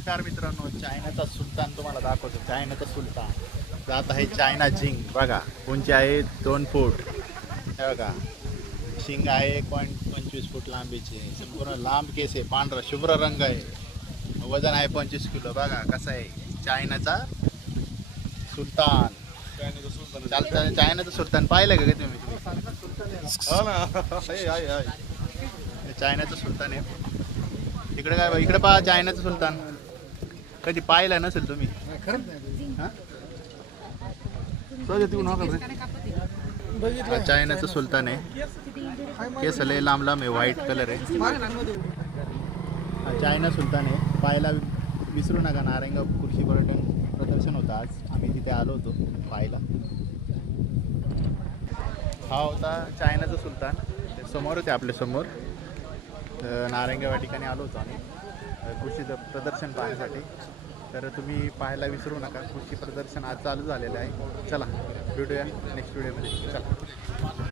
नमस्कार मित्रांनो, चायनाचा सुलतान तुम्हाला दाखवतो. चायनाचा सुलतान जात आहे चायना झिंग. बघा उंची आहे 2 फूट. हे बघा शिंग आहे 1.25 फूट लांबीची. संपूर्ण लांब केस आहे, पांढरा शुभ्र रंग आहे. वजन आहे 25 किलो. बघा कसं आहे चायनाचा सुलतान. चालतं चायनाचा सुलतान पाहिलं का तुम्ही? हो ना. हे चायनाचा सुलतान आहे. इकडे काय इकडे पहा चायनाचा सुलतान. कधी पाहिला नसेल तुम्ही. हा? हा चायनाचा सुलतान आहे. केस लय लांब लांब आहे, व्हाईट कलर आहे. हा चायना सुलतान आहे. पाहायला विसरू नका. नारायणगाव कृषी पर्यटन प्रदर्शन होतं आज, आम्ही तिथे आलो होतो पाहायला. हा होता चायनाचा सुलतान. ते समोर होते आपल्या समोर. नारायणगाव या ठिकाणी आलो होतो आम्ही कृषीचं प्रदर्शन पाहण्यासाठी. तर तुम्ही पाहायला विसरू नका. कृषी प्रदर्शन आज चालू झालेलं आहे. चला भेटूया नेक्स्ट व्हिडिओमध्ये. चला.